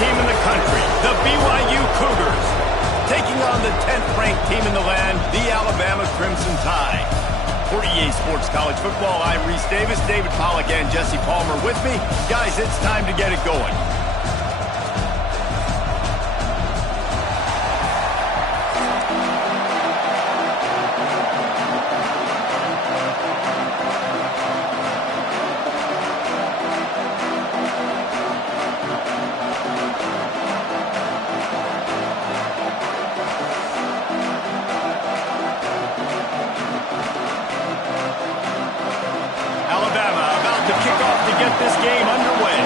team in the country, the BYU Cougars, taking on the 10th-ranked team in the land, the Alabama Crimson Tide. For EA Sports College Football, I'm Reese Davis, David Pollack, and Jesse Palmer with me. Guys, it's time to get it going. Get this game underway.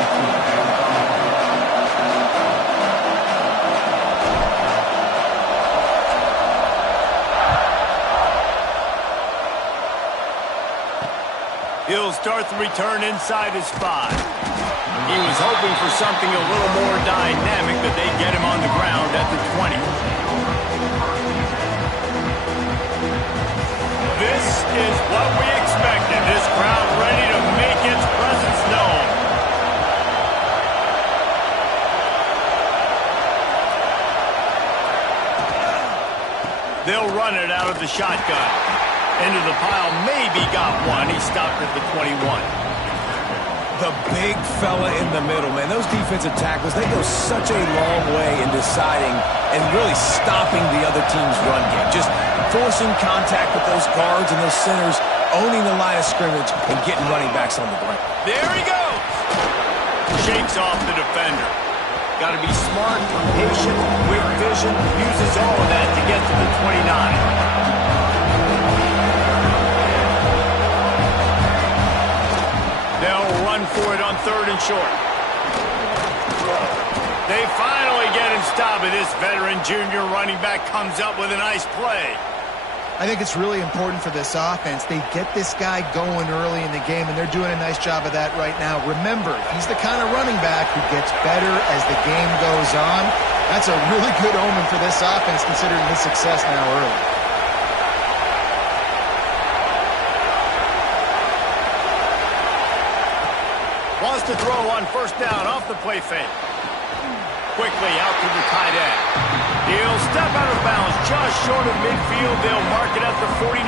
He'll start the return inside his 5. He was hoping for something a little more dynamic, that they'd get him on the ground at the 20. This is what we expected. This crowd ready to make its presence known. They'll run it out of the shotgun. Into the pile, maybe got one. He stopped at the 21. The big fella in the middle, man. Those defensive tackles, they go such a long way in deciding and really stopping the other team's run game. Just forcing contact with those guards and those centers, owning the line of scrimmage and getting running backs on the ground. There he goes. Shakes off the defender. Got to be smart, patient, quick vision. Uses all of that to get to the 29. They'll run for it on 3rd and short. They finally get him stopped. This veteran junior running back comes up with a nice play. I think it's really important for this offense. They get this guy going early in the game, and they're doing a nice job of that right now. Remember, he's the kind of running back who gets better as the game goes on. That's a really good omen for this offense, considering his success now early. Wants to throw on 1st down off the play fake. Quickly out to the tight end. He'll step out of bounds just short of midfield. They'll mark it at the 49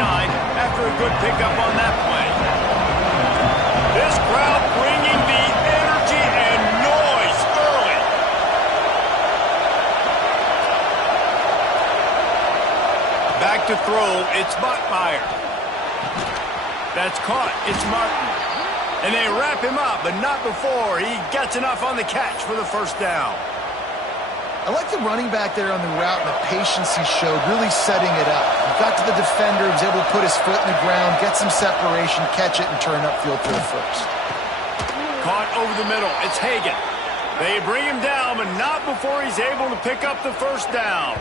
after a good pickup on that play. This crowd bringing the energy and noise early. Back to throw, it's Botmeyer. That's caught, it's Martin. And they wrap him up, but not before he gets enough on the catch for the 1st down. I like the running back there on the route and the patience he showed, really setting it up. He got to the defender, was able to put his foot in the ground, get some separation, catch it, and turn upfield for the 1st. Caught over the middle. It's Hagan. They bring him down, but not before he's able to pick up the 1st down.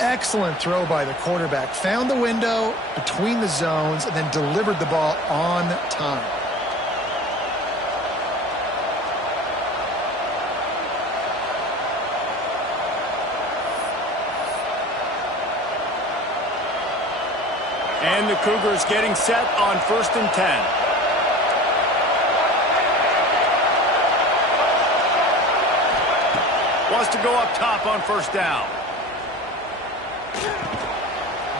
Excellent throw by the quarterback. Found the window between the zones and then delivered the ball on time. And the Cougars getting set on 1st and 10. Wants to go up top on 1st down.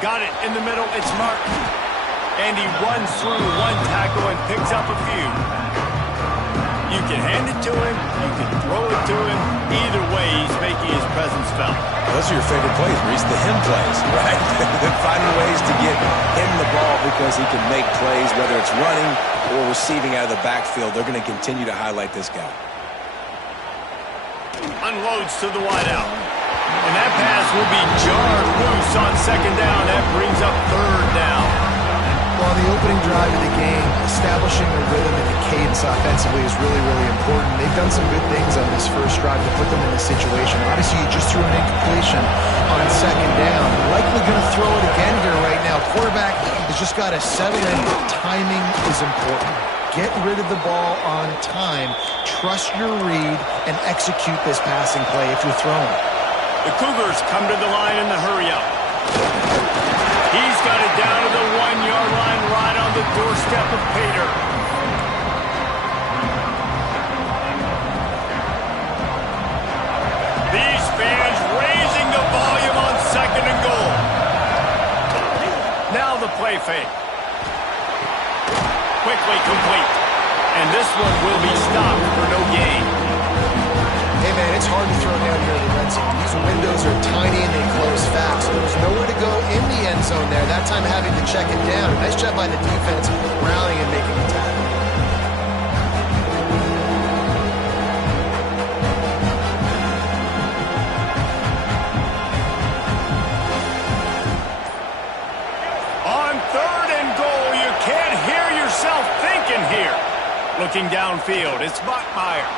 Got it in the middle. It's Martin. And he runs through one tackle and picks up a few. You can hand it to him. You can throw it to him. Either way, he's making his presence felt. Those are your favorite plays, Reese, the him plays, right? Finding ways to get him the ball because he can make plays, whether it's running or receiving out of the backfield. They're going to continue to highlight this guy. Unloads to the wideout. And that pass will be jarred loose on 2nd down. That brings up 3rd down. Well, the opening drive of the game, establishing the rhythm and the cadence offensively is really, really important. They've done some good things on this 1st drive to put them in this situation. Obviously, you just threw an incompletion on 2nd down. Likely going to throw it again here right now. Quarterback has just got to settle in. Timing is important. Get rid of the ball on time. Trust your read and execute this passing play if you're throwing. The Cougars come to the line in the hurry-up. He's got it down to the 1-yard line, right on the doorstep of Pater. play fake. Quickly complete. And this one will be stopped for no gain. Hey, man, it's hard to throw down here in the red zone. These windows are tiny and they close fast. There was nowhere to go in the end zone there. That time having to check it down. Nice job by the defense rallying and making a tackle. On 3rd and goal, you can't hear yourself thinking here. Looking downfield, it's Bachmeier.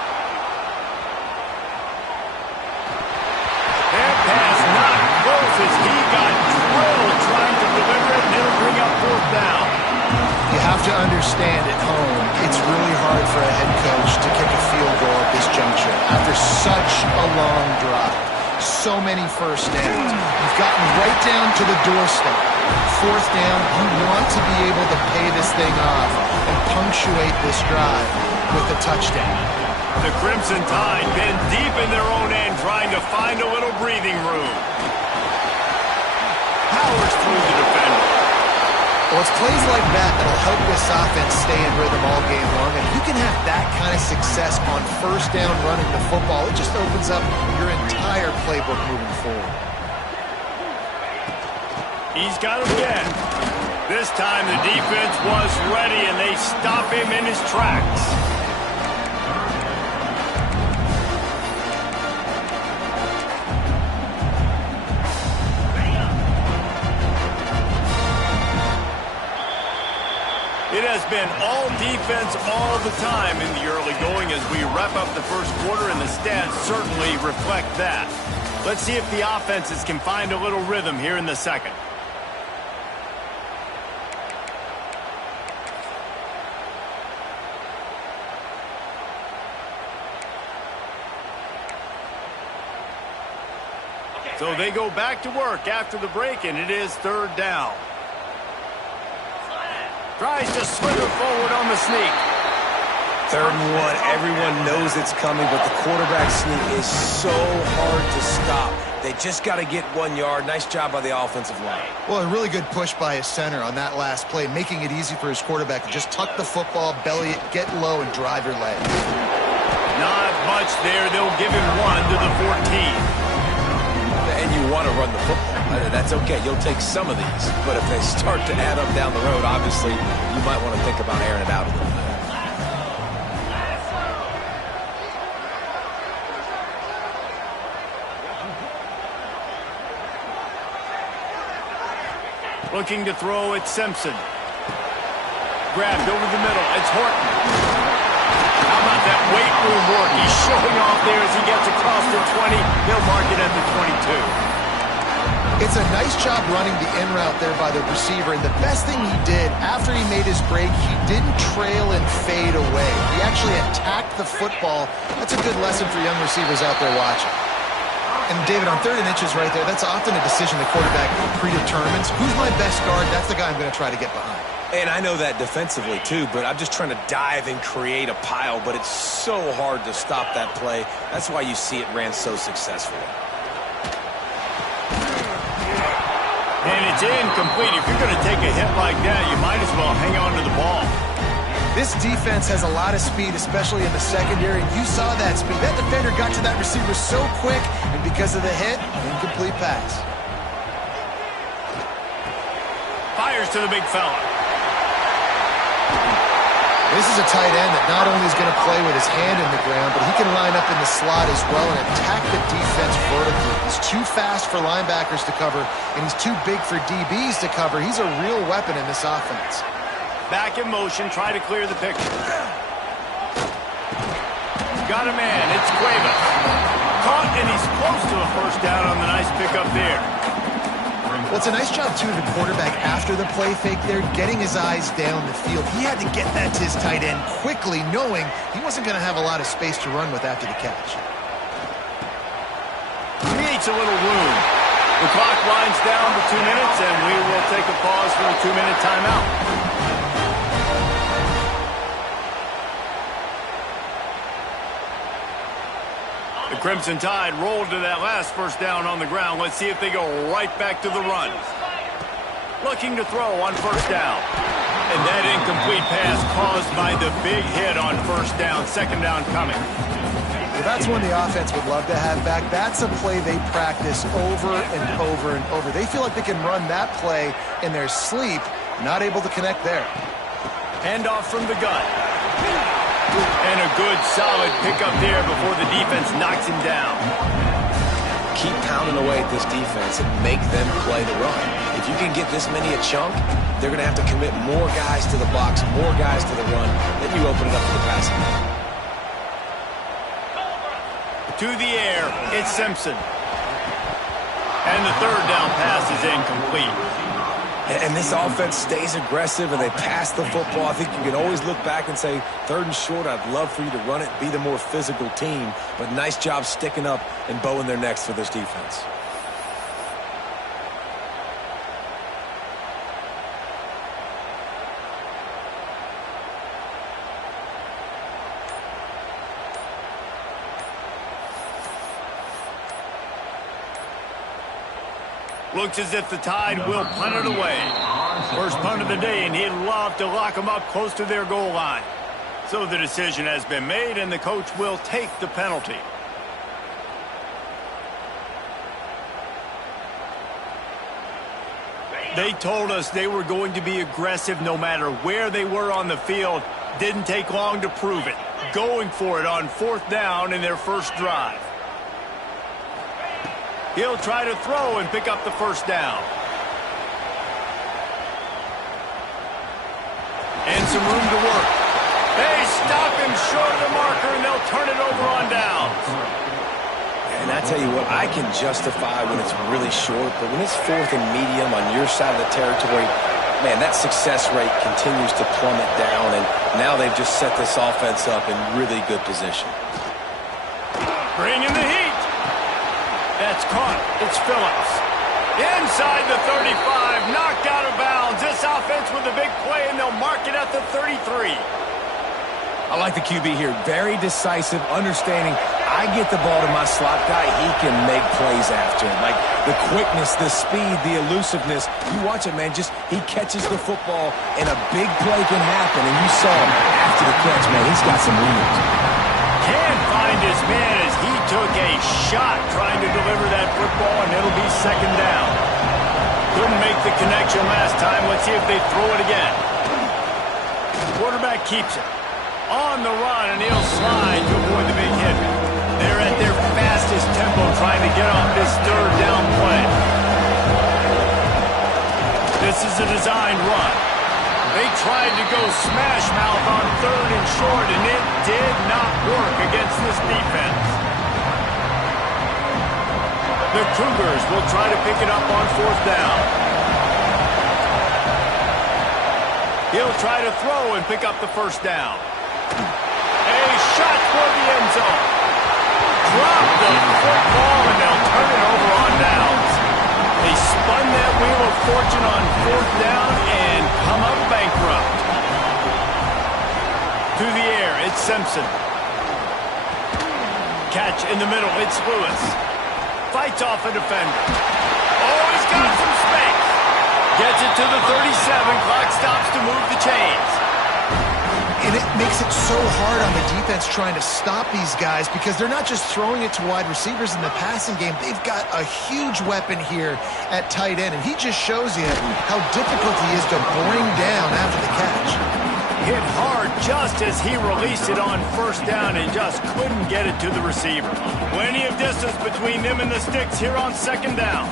That pass not close as he got drilled trying to deliver it, and it'll bring up 4th down. You have to understand at home, it's really hard for a head coach to kick a field goal at this juncture after such a long drive. So many first downs. You've gotten right down to the doorstep. 4th down, you want to be able to pay this thing off and punctuate this drive with a touchdown. The Crimson Tide been deep in their own end trying to find a little breathing room. Powers through the defender. Well, it's plays like that that'll help this offense stay in rhythm all game long. And if you can have that kind of success on 1st down running the football, it just opens up your entire playbook moving forward. He's got him again. This time the defense was ready and they stop him in his tracks. It has been all defense all the time in the early going as we wrap up the first quarter, and the stats certainly reflect that. Let's see if the offenses can find a little rhythm here in the second. So they go back to work after the break, and it is 3rd down. Tries to slither forward on the sneak. 3rd and 1. Everyone knows it's coming, but the quarterback sneak is so hard to stop. They just got to get 1 yard. Nice job by the offensive line. Well, a really good push by his center on that last play, making it easy for his quarterback to just tuck the football, belly it, get low, and drive your leg. Not much there. They'll give him 1 to the 14. And you want to run the football. That's okay. You'll take some of these. But if they start to add up down the road, obviously, you might want to think about airing it out a little bit. Looking to throw at Simpson. Grabbed over the middle. It's Horton. How about that weight room work? He's showing off there as he gets across the 20. He'll mark it at the 22. It's a nice job running the in route there by the receiver, and the best thing he did after he made his break, he didn't trail and fade away. He actually attacked the football. That's a good lesson for young receivers out there watching. And David, on 3rd and inches right there, that's often a decision the quarterback predetermines. Who's my best guard? That's the guy I'm going to try to get behind. And I know that defensively, too, but I'm just trying to dive and create a pile, but it's so hard to stop that play. That's why you see it ran so successfully. And it's incomplete. If you're going to take a hit like that, you might as well hang on to the ball. This defense has a lot of speed, especially in the secondary, and you saw that speed. That defender got to that receiver so quick, and because of the hit, incomplete pass. Fires to the big fella. This is a tight end that not only is going to play with his hand in the ground, but he can line up in the slot as well and attack the defense vertically. He's too fast for linebackers to cover, and he's too big for DBs to cover. He's a real weapon in this offense. Back in motion, try to clear the picture. Got a man, it's Cuevas. Caught, and he's close to a 1st down on the nice pickup there. Well, it's a nice job, too, of the quarterback after the play fake there, getting his eyes down the field. He had to get that to his tight end quickly, knowing he wasn't going to have a lot of space to run with after the catch. Creates a little room. The clock winds down to 2 minutes, and we will take a pause for a 2-minute timeout. The Crimson Tide rolled to that last 1st down on the ground. Let's see if they go right back to the run. looking to throw on first down. And that incomplete pass caused by the big hit on first down. Second down coming. Well, that's one the offense would love to have back. That's a play they practice over and over and over. They feel like they can run that play in their sleep, not able to connect there. Handoff from the gun. And a good, solid pickup there before the defense knocks him down. Keep pounding away at this defense and make them play the run. If you can get this many a chunk, they're going to have to commit more guys to the box, more guys to the run. Then you open it up for the passing. To the air, it's Simpson. And the third down pass is incomplete. And this offense stays aggressive and they pass the football. I think you can always look back and say, third and short, I'd love for you to run it, be the more physical team. But nice job sticking up and bowing their necks for this defense. Looks as if the Tide will punt it away. First punt of the day, and he'd love to lock them up close to their goal line. So the decision has been made, and the coach will take the penalty. They told us they were going to be aggressive no matter where they were on the field. Didn't take long to prove it. Going for it on fourth down in their first drive. He'll try to throw and pick up the first down. And some room to work. They stop him short of the marker, and they'll turn it over on downs. And I tell you what, I can justify when it's really short, but when it's fourth and medium on your side of the territory, man, that success rate continues to plummet down, and now they've just set this offense up in really good position. Bring in the heat. That's caught. It's Phillips. Inside the 35, knocked out of bounds. This offense with a big play, and they'll mark it at the 33. I like the QB here. Very decisive, understanding I get the ball to my slot guy, he can make plays after it. Like the quickness, the speed, the elusiveness. You watch it, man, just he catches the football, and a big play can happen. And you saw him after the catch, man. He's got some wheels. Can't find his man as he took a shot trying to deliver that football, and it'll be second down. Couldn't make the connection last time. Let's see if they throw it again. Quarterback keeps it. On the run, and he'll slide to avoid the big hit. They're at their fastest tempo trying to get off this third down play. This is a designed run. They tried to go smash mouth on third and short, and it did not work against this defense. The Cougars will try to pick it up on fourth down. He'll try to throw and pick up the first down. A shot for the end zone. Drop the football, and they'll turn it over on downs. They spun that wheel of fortune on fourth down and come up bankrupt. To the air, it's Simpson. Catch in the middle, it's Lewis. Fights off a defender. Oh, he's got some space. Gets it to the 37. Clock stops to move the chains. And it makes it so hard on the defense trying to stop these guys because they're not just throwing it to wide receivers in the passing game. They've got a huge weapon here at tight end, and he just shows you how difficult he is to bring down after the catch. Hit hard just as he released it on first down and just couldn't get it to the receiver. Plenty of distance between them and the sticks here on second down.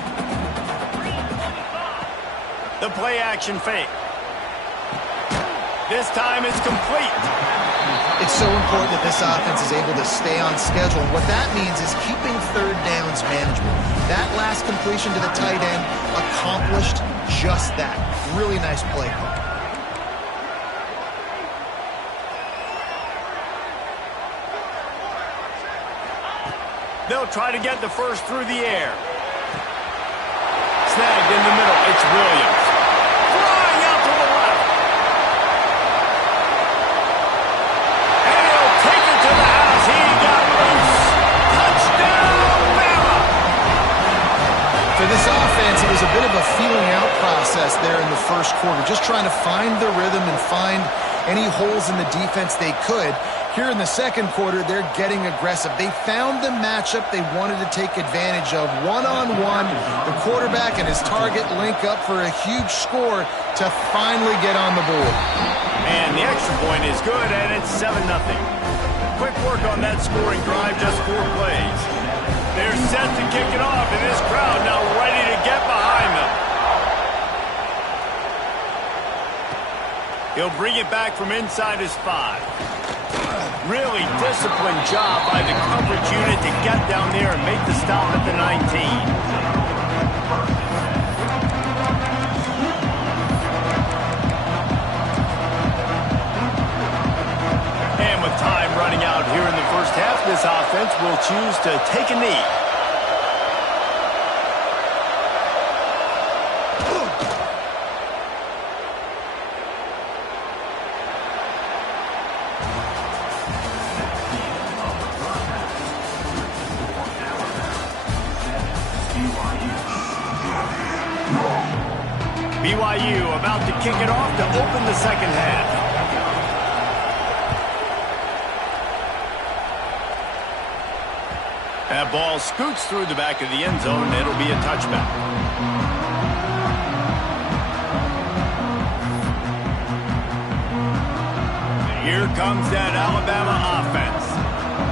The play action fake. This time it's complete. It's so important that this offense is able to stay on schedule. And what that means is keeping third downs manageable. That last completion to the tight end accomplished just that. Really nice play call. They'll try to get the first through the air. Snagged in the middle. It's Williams. Flying out to the left. And he'll take it to the house. He got loose. Touchdown, Bama! For this offense, it was a bit of a feeling out process there in the first quarter, just trying to find the rhythm and find any holes in the defense they could. Here in the second quarter, they're getting aggressive. They found the matchup they wanted to take advantage of. One-on-one, the quarterback and his target link up for a huge score to finally get on the board. And the extra point is good, and it's 7-0. Quick work on that scoring drive, just 4 plays. They're set to kick it off, and this crowd now ready to get behind them. He'll bring it back from inside his 5. Really disciplined job by the coverage unit to get down there and make the stop at the 19. And with time running out here in the first half, this offense will choose to take a knee. BYU about to kick it off to open the second half. That ball scoots through the back of the end zone, and it'll be a touchback. Here comes that Alabama offense.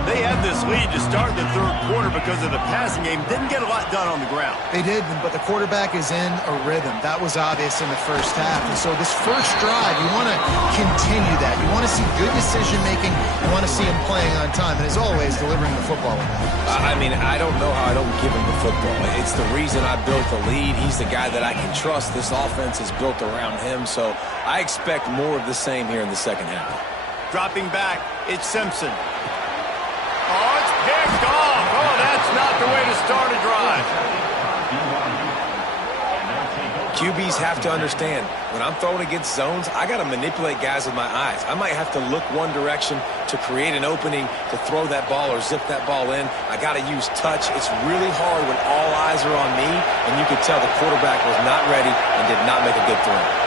They had this lead to start the third quarter because of the passing game. Didn't get a lot done on the ground. They did, but the quarterback is in a rhythm. That was obvious in the first half. And so this first drive, you want to continue that. You want to see good decision-making. You want to see him playing on time. And as always, delivering the football. I mean, I don't know how I don't give him the football. It's the reason I built the lead. He's the guy that I can trust. This offense is built around him. So I expect more of the same here in the second half. Dropping back, it's Simpson. Oh, it's picked off. Oh, that's not the way to start a drive. QBs have to understand, when I'm throwing against zones, I got to manipulate guys with my eyes. I might have to look one direction to create an opening to throw that ball or zip that ball in. I got to use touch. It's really hard when all eyes are on me, and you could tell the quarterback was not ready and did not make a good throw.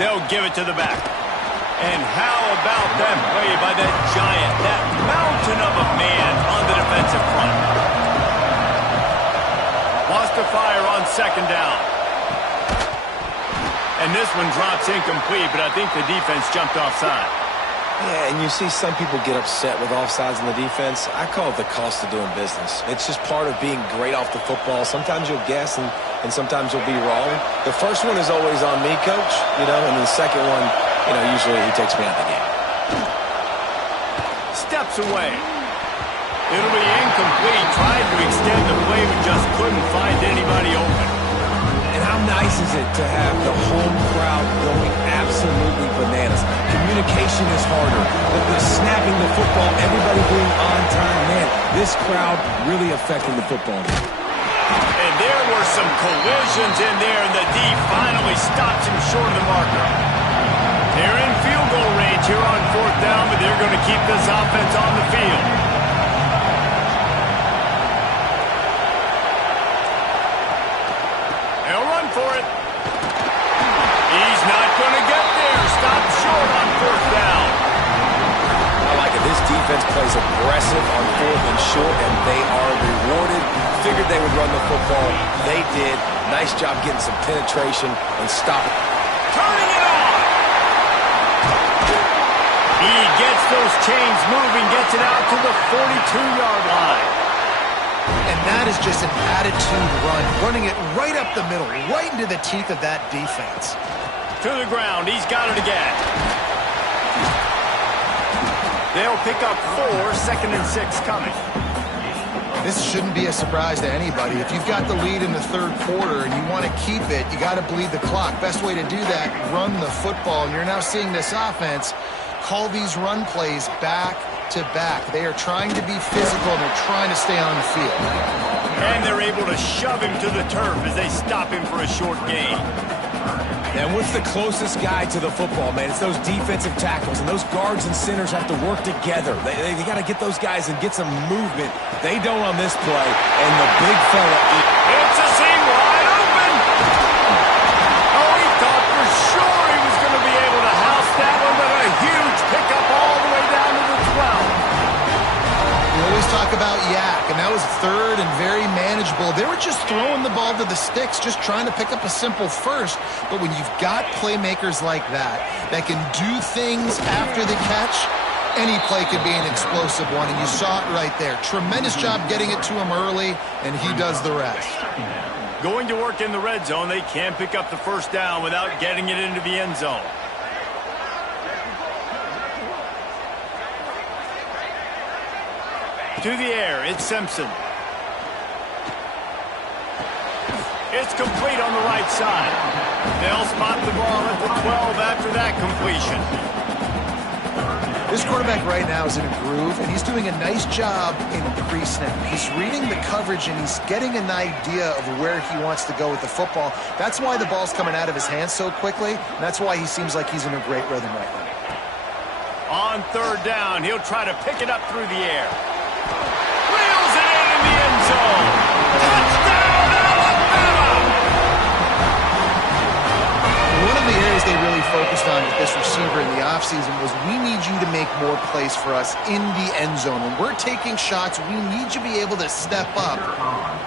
They'll give it to the back. And how about that play by that giant, that mountain of a man on the defensive front. Wants to fire on second down. And this one drops incomplete, but I think the defense jumped offside. Yeah, and you see some people get upset with offsides in the defense. I call it the cost of doing business. It's just part of being great off the football. Sometimes you'll guess and sometimes you'll be wrong. The first one is always on me, Coach, and the second one, usually he takes me out of the game. Steps away. It'll be incomplete. Tried to extend the play, but just couldn't find anybody open. And how nice is it to have the home crowd going absolutely bananas? Communication is harder. The snapping the football, everybody being on time. Man, this crowd really affecting the football game. And there were some collisions in there, and the D finally stops him short of the marker. They're in field goal range here on fourth down, but they're going to keep this offense on the field. They'll run for it. He's not going to get there. Stop short on fourth down. I like it. This defense plays aggressive on fourth and short, and they are rewarded. Figured they would run the football. They did. Nice job getting some penetration and stopping. Turning it on. He gets those chains moving, gets it out to the 42-yard line. And that is just an attitude run, running it right up the middle, right into the teeth of that defense. To the ground. He's got it again. They'll pick up 4, second and 6 coming. This shouldn't be a surprise to anybody. If you've got the lead in the third quarter and you want to keep it, you got to bleed the clock. Best way to do that, run the football. And you're now seeing this offense call these run plays back to back. They are trying to be physical, and they're trying to stay on the field. And they're able to shove him to the turf as they stop him for a short gain. And what's the closest guy to the football, man? It's those defensive tackles, and those guards and centers have to work together. They got to get those guys and get some movement. They don't on this play, and the big fella... It's a seam wide open! Oh, he thought for sure he was going to be able to house that one, but a huge pickup all the way down to the 12. We always talk about yak, and that was third and very manageable. They were just throwing the ball to the sticks, just trying to pick up a simple first. But when you've got playmakers like that can do things after the catch, any play could be an explosive one, and you saw it right there. Tremendous job getting it to him early, and he does the rest. Going to work in the red zone, they can pick up the first down without getting it into the end zone. To the air, it's Simpson. It's complete on the right side. They'll spot the ball at the 12 after that completion. This quarterback right now is in a groove, and he's doing a nice job in pre-snap. He's reading the coverage, and he's getting an idea of where he wants to go with the football. That's why the ball's coming out of his hands so quickly, and that's why he seems like he's in a great rhythm right now. On third down, he'll try to pick it up through the air. Wheels it in the end zone. Touchdown, Alabama! One of the areas they really focused on with this receiver in the offseason was we need you to make more plays for us in the end zone. When we're taking shots, we need you to be able to step up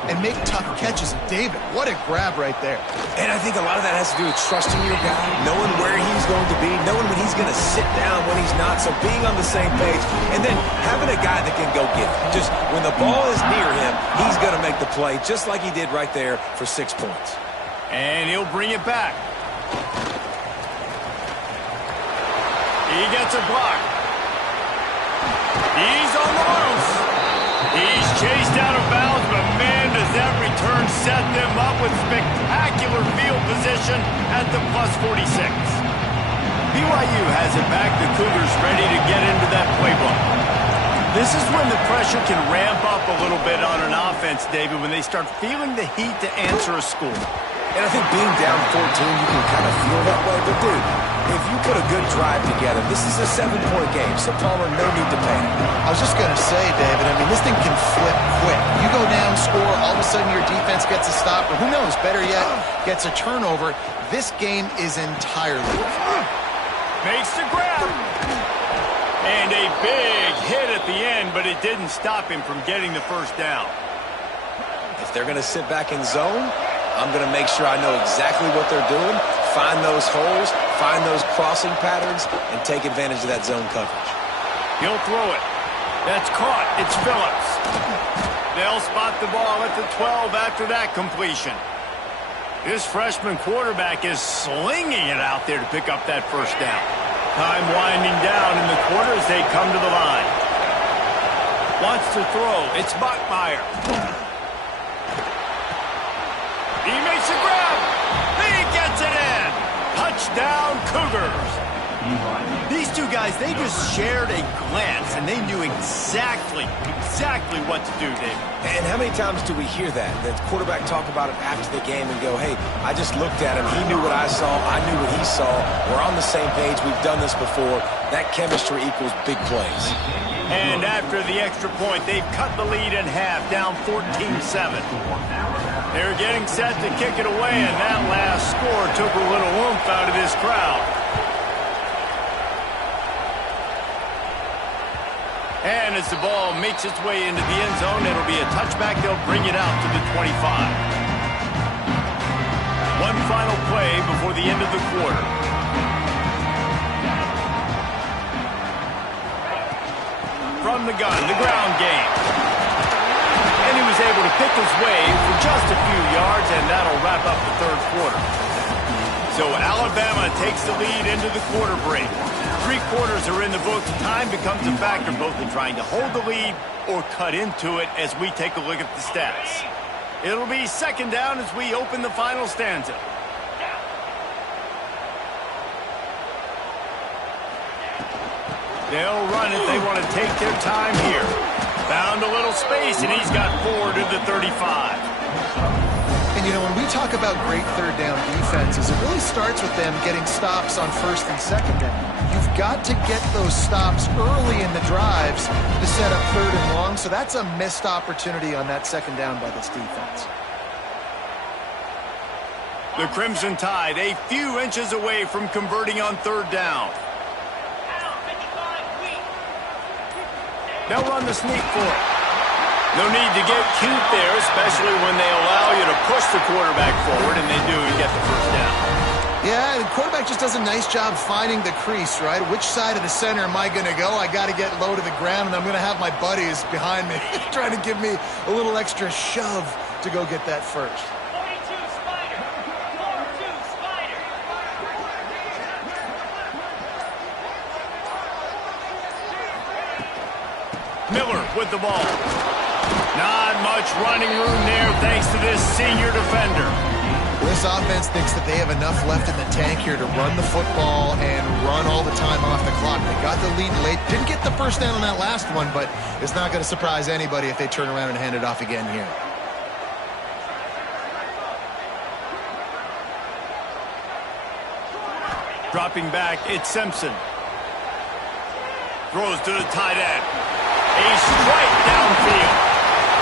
and make tough catches. And David, what a grab right there. And I think a lot of that has to do with trusting your guy, knowing where he's going to be, knowing when he's going to sit down, when he's not, so being on the same page, and then having a guy that can go get it. Just when the ball is near him, he's going to make the play, just like he did right there for 6 points. And he'll bring it back. He gets a block. He's on the loose. He's chased out of bounds, but man, does that return set them up with spectacular field position at the +46. BYU has it back. The Cougars ready to get into that playbook. This is when the pressure can ramp up a little bit on an offense, David, when they start feeling the heat to answer a score. And I think being down 14, you can kind of feel that way. But, dude, if you put a good drive together, this is a 7-point game, so Palmer, no need to panic. I was just going to say, David, I mean, this thing can flip quick. You go down, score, all of a sudden your defense gets a stop, or who knows, better yet, gets a turnover. This game is entirely. Makes the grab. And a big hit at the end, but it didn't stop him from getting the first down. If they're going to sit back in zone, I'm going to make sure I know exactly what they're doing, find those holes, find those crossing patterns, and take advantage of that zone coverage. He'll throw it. That's caught. It's Phillips. They'll spot the ball at the 12 after that completion. This freshman quarterback is slinging it out there to pick up that first down. Time winding down in the quarter as they come to the line. Wants to throw. It's Bachmeier. He makes a grab. He gets it in. Touchdown, Cougars. These two guys, they just shared a glance, and they knew exactly what to do, David. And how many times do we hear that? The quarterback talk about it after the game and go, hey, I just looked at him. He knew what I saw. I knew what he saw. We're on the same page. We've done this before. That chemistry equals big plays. And after the extra point, they've cut the lead in half, down 14-7. They're getting set to kick it away, and that last score took a little oomph out of this crowd. And as the ball makes its way into the end zone, it'll be a touchback. They'll bring it out to the 25. One final play before the end of the quarter. From the gun, the ground game. And he was able to pick his way for just a few yards, and that'll wrap up the third quarter. So Alabama takes the lead into the quarter break. 3 quarters are in the books. Time becomes a factor both in trying to hold the lead or cut into it as we take a look at the stats. It'll be second down as we open the final stanza. They'll run it. They want to take their time here. Found a little space, and he's got 4 to the 35. And you know, when we talk about great third down defenses, it really starts with them getting stops on first and second down. You've got to get those stops early in the drives to set up third and long, so that's a missed opportunity on that second down by this defense. The Crimson Tide a few inches away from converting on third down. They'll run the sneak for it. No need to get cute there, especially when they allow you to push the quarterback forward, and they do and get the first down. Yeah, the quarterback just does a nice job finding the crease, right? Which side of the center am I going to go? I got to get low to the ground, and I'm going to have my buddies behind me trying to give me a little extra shove to go get that first. Miller with the ball. Not much running room there thanks to this senior defender. This offense thinks that they have enough left in the tank here to run the football and run all the time off the clock. They got the lead late. Didn't get the first down on that last one, but it's not going to surprise anybody if they turn around and hand it off again here. Dropping back, it's Simpson. Throws to the tight end. A strike downfield.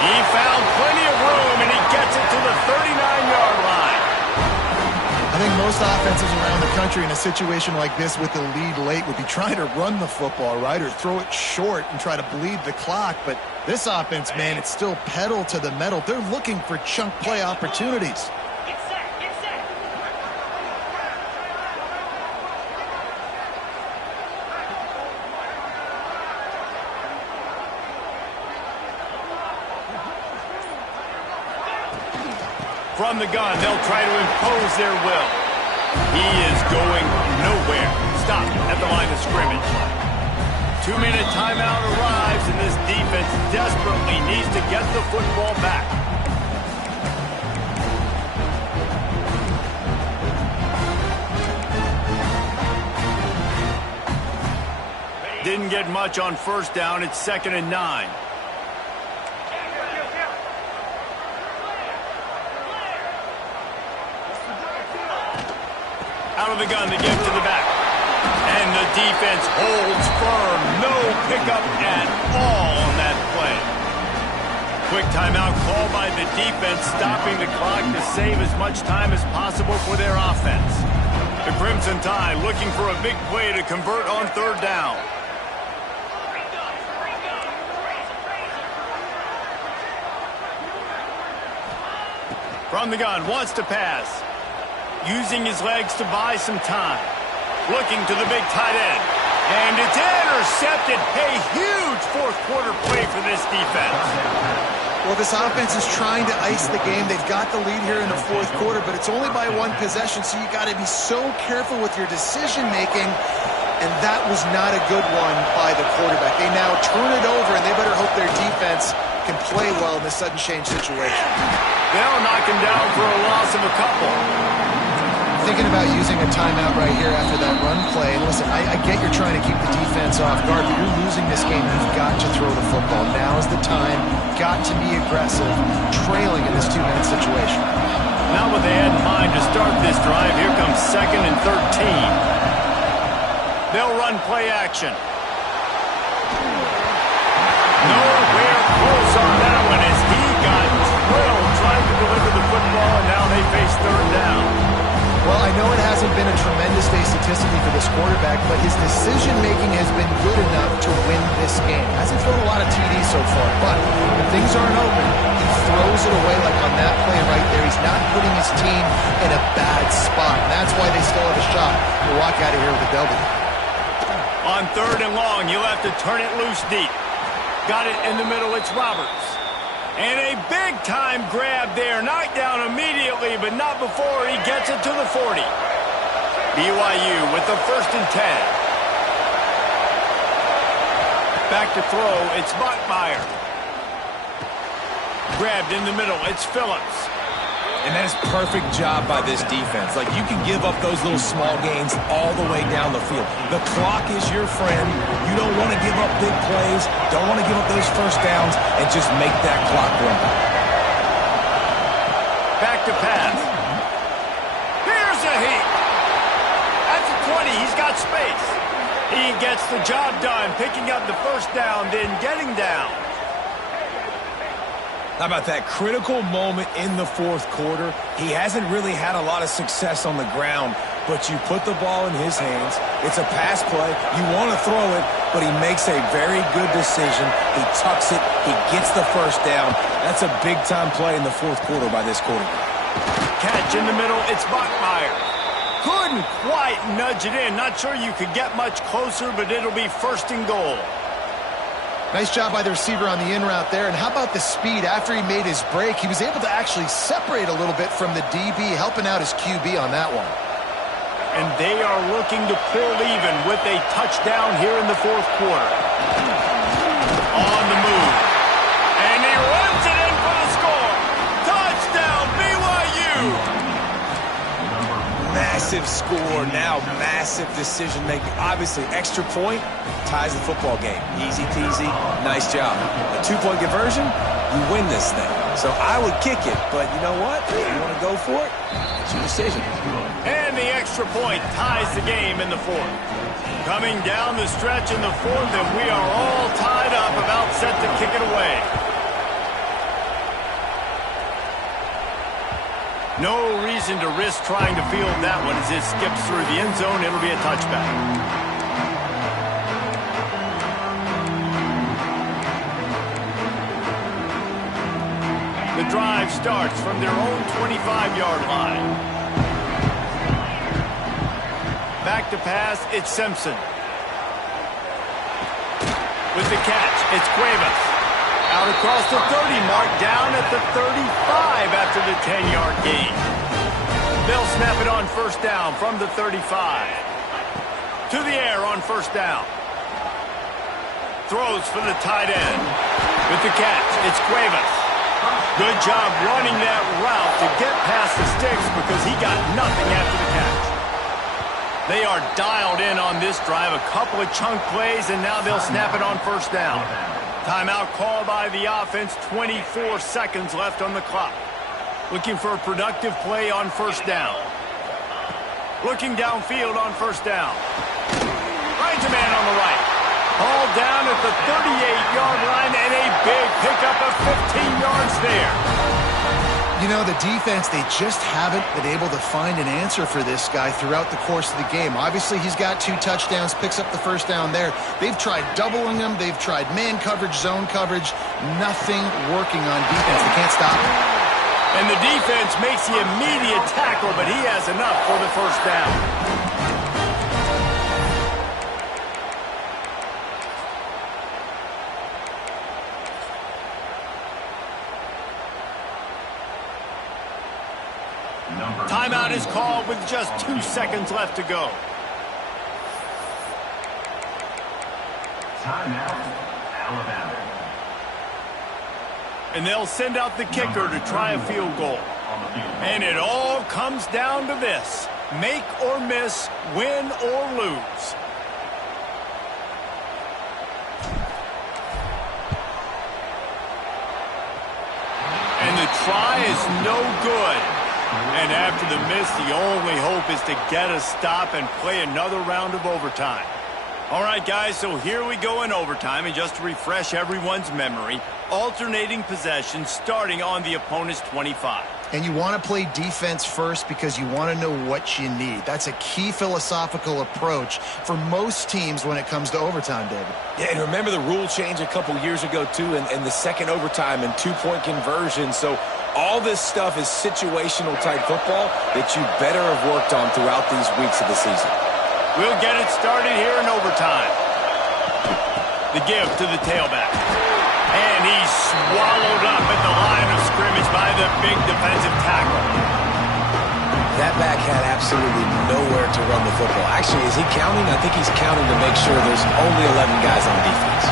He found plenty of room, and he gets it to the 39-yard line. I think most offenses around the country in a situation like this with the lead late would be trying to run the football, right, or throw it short and try to bleed the clock. But this offense, man, it's still pedal to the metal. They're looking for chunk play opportunities. From the gun, they'll try to impose their will. He is going nowhere. Stop at the line of scrimmage. 2-minute timeout arrives, and this defense desperately needs to get the football back. Didn't get much on first down. It's 2nd and 9. Out of the gun, they give to the back. And the defense holds firm. No pickup at all on that play. Quick timeout call by the defense, stopping the clock to save as much time as possible for their offense. The Crimson Tide looking for a big play to convert on third down. From the gun, wants to pass. Using his legs to buy some time. Looking to the big tight end. And it's intercepted. A huge fourth quarter play for this defense. Well, this offense is trying to ice the game. They've got the lead here in the fourth quarter, but it's only by one possession, so you got to be so careful with your decision-making, and that was not a good one by the quarterback. They now turn it over, and they better hope their defense can play well in this sudden change situation. They'll knock him down for a loss of a couple. Thinking about using a timeout right here after that run play. And listen, I get you're trying to keep the defense off guard, but you're losing this game. You've got to throw the football. Now's the time. Got to be aggressive, trailing in this 2-minute situation. Not what they had in mind to start this drive. Here comes 2nd and 13. They'll run play action. Nowhere close on that one as he got drilled trying to deliver the football, and now they face third down. Well, I know it hasn't been a tremendous day statistically for this quarterback, but his decision-making has been good enough to win this game. Hasn't thrown a lot of TDs so far, but when things aren't open, he throws it away like on that play right there. He's not putting his team in a bad spot, and that's why they still have a shot to walk out of here with a W. On third and long, you'll have to turn it loose deep. Got it in the middle, it's Roberts. And a big-time grab there. Knocked down immediately, but not before he gets it to the 40. BYU with the 1st and 10. Back to throw, it's Bachmeier. Grabbed in the middle, it's Phillips. And that's perfect job by this defense. Like, you can give up those little small gains all the way down the field. The clock is your friend. You don't want to give up big plays. Don't want to give up those first downs and just make that clock run. Back to pass. Here's a heat. At the 20, he's got space. He gets the job done, picking up the first down, then getting down. How about that critical moment in the fourth quarter? He hasn't really had a lot of success on the ground, but you put the ball in his hands. It's a pass play. You want to throw it, but he makes a very good decision. He tucks it. He gets the first down. That's a big-time play in the fourth quarter by this quarterback. Catch in the middle. It's Bachmeier. Couldn't quite nudge it in. Not sure you could get much closer, but it'll be first and goal. Nice job by the receiver on the in route there. And how about the speed? After he made his break, he was able to actually separate a little bit from the DB, helping out his QB on that one. And they are looking to pull even with a touchdown here in the fourth quarter. On the move. And he runs it in for the score. Touchdown, BYU! Massive score, now massive decision-making. Obviously, extra point ties the football game. Easy peasy, nice job. A 2-point conversion, you win this thing. So I would kick it, but you know what? If you want to go for it, it's your decision. And the extra point ties the game in the fourth. Coming down the stretch in the fourth, and we are all tied up, about set to kick it away. No reason to risk trying to field that one as it skips through the end zone. It'll be a touchback. The drive starts from their own 25-yard line. Back to pass, it's Simpson. With the catch, it's Cuevas. Out across the 30 mark, down at the 35 after the 10-yard gain. They'll snap it on first down from the 35. To the air on first down. Throws for the tight end. With the catch, it's Cuevas. Good job running that route to get past the sticks because he got nothing after the catch. They are dialed in on this drive. A couple of chunk plays, and now they'll snap it on first down. Timeout called by the offense, 24 seconds left on the clock. Looking for a productive play on first down. Looking downfield on first down. Finds a man on the right. Ball down at the 38-yard line, and a big pickup of 15 yards there. You know, the defense, they just haven't been able to find an answer for this guy throughout the course of the game. Obviously, he's got 2 touchdowns, picks up the first down there. They've tried doubling him. They've tried man coverage, zone coverage. Nothing working on defense. They can't stop him. And the defense makes the immediate tackle, but he has enough for the first down. Timeout is called with just 2 seconds left to go. Timeout, Alabama. And they'll send out the kicker to try a field goal. And it all comes down to this. Make or miss, win or lose. And the try is no good. And after the miss, the only hope is to get a stop and play another round of overtime. All right, guys, so here we go in overtime. And just to refresh everyone's memory, alternating possession starting on the opponent's 25. And you want to play defense first because you want to know what you need. That's a key philosophical approach for most teams when it comes to overtime, David. Yeah, and remember the rule change a couple years ago, too, and the second overtime and 2-point conversion. So all this stuff is situational type football that you better have worked on throughout these weeks of the season. We'll get it started here in overtime. The give to the tailback. And he's swallowed up at the line of scrimmage by the big defensive tackle. That back had absolutely nowhere to run the football. Actually, is he counting? I think he's counting to make sure there's only 11 guys on defense.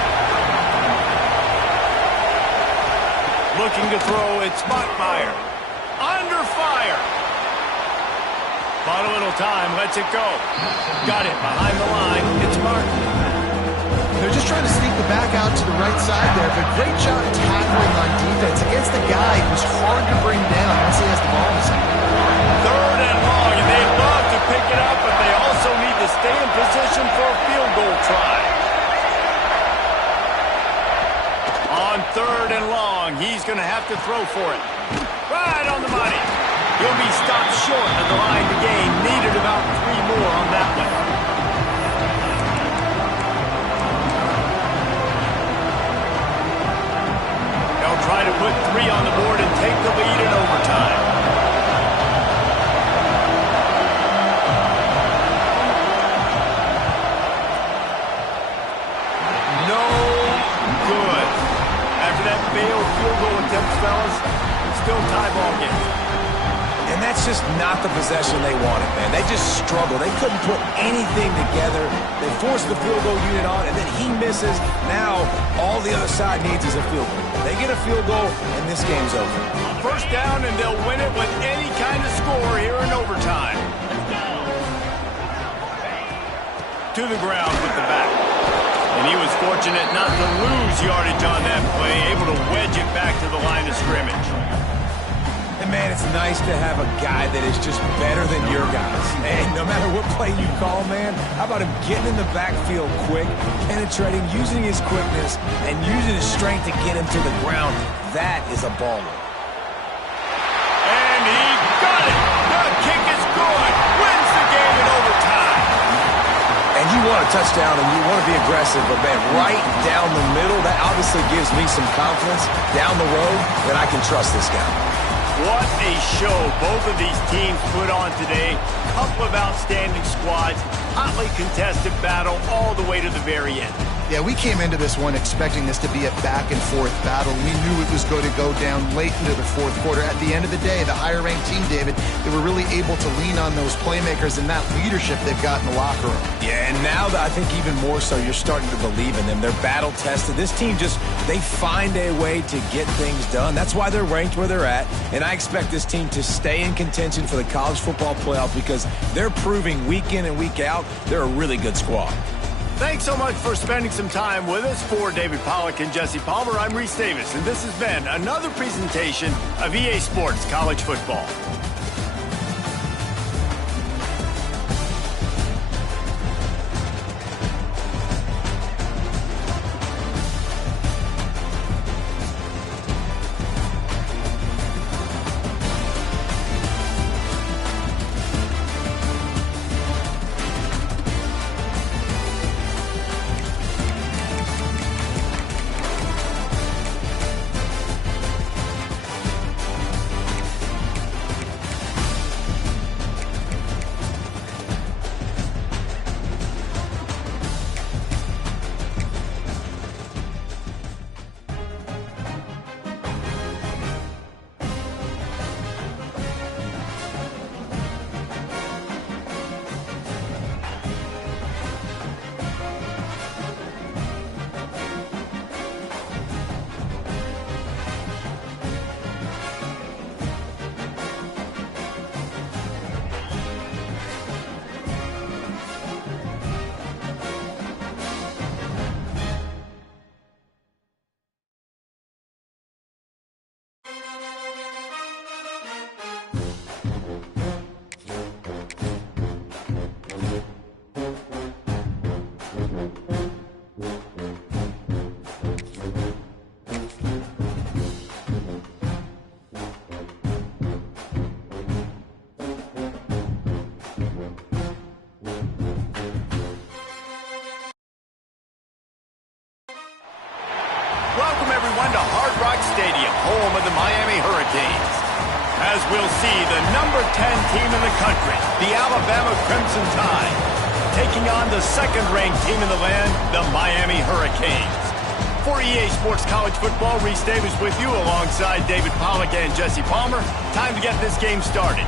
Looking to throw, it's Bachmeier. Under fire. Bought a little time, lets it go. Got it behind the line. It's Martin. They're just trying to sneak the back out to the right side there, but great job tackling on defense against the guy who's hard to bring down once he has the ball. 3rd and long. He's going to have to throw for it. Right on the money. He'll be stopped short of the line to gain. Needed about 3 more on that one. They'll try to put 3 on the board and take the lead in overtime. No good. After that failed field goal attempt, fellas, still tie ball game. And that's just not the possession they wanted, man. They just struggled. They couldn't put anything together. They forced the field goal unit on, and then he misses. Now, all the other side needs is a field goal. They get a field goal, and this game's over. 1st down, and they'll win it with any kind of score here in overtime. To the ground with the back. And he was fortunate not to lose yardage on that play, able to wedge it back to the line of scrimmage. And, man, it's nice to have a guy that is just better than your guys. And no matter what play you call, man, how about him getting in the backfield quick, penetrating, using his quickness, and using his strength to get him to the ground. That is a baller. And he got it. The kick is good. Wins the game in overtime. And you want a touchdown and you want to be aggressive, but, man, right down the middle, that obviously gives me some confidence down the road that I can trust this guy. What a show both of these teams put on today. Couple of outstanding squads. Hotly contested battle all the way to the very end. Yeah, we came into this one expecting this to be a back-and-forth battle. We knew it was going to go down late into the 4th quarter. At the end of the day, the higher-ranked team, David, they were really able to lean on those playmakers and that leadership they've got in the locker room. Yeah, and now that I think even more so, you're starting to believe in them. They're battle-tested. This team they find a way to get things done. That's why they're ranked where they're at, and I expect this team to stay in contention for the college football playoff because they're proving week in and week out they're a really good squad. Thanks so much for spending some time with us. For David Pollack and Jesse Palmer, I'm Reese Davis, and this has been another presentation of EA Sports College Football. Welcome, everyone, to Hard Rock Stadium, home of the Miami Hurricanes. As we'll see, the number 10 team in the country, the Alabama Crimson Tide, taking on the second-ranked team in the land, the Miami Hurricanes. For EA Sports College Football, Reese Davis with you alongside David Pollack and Jesse Palmer. Time to get this game started.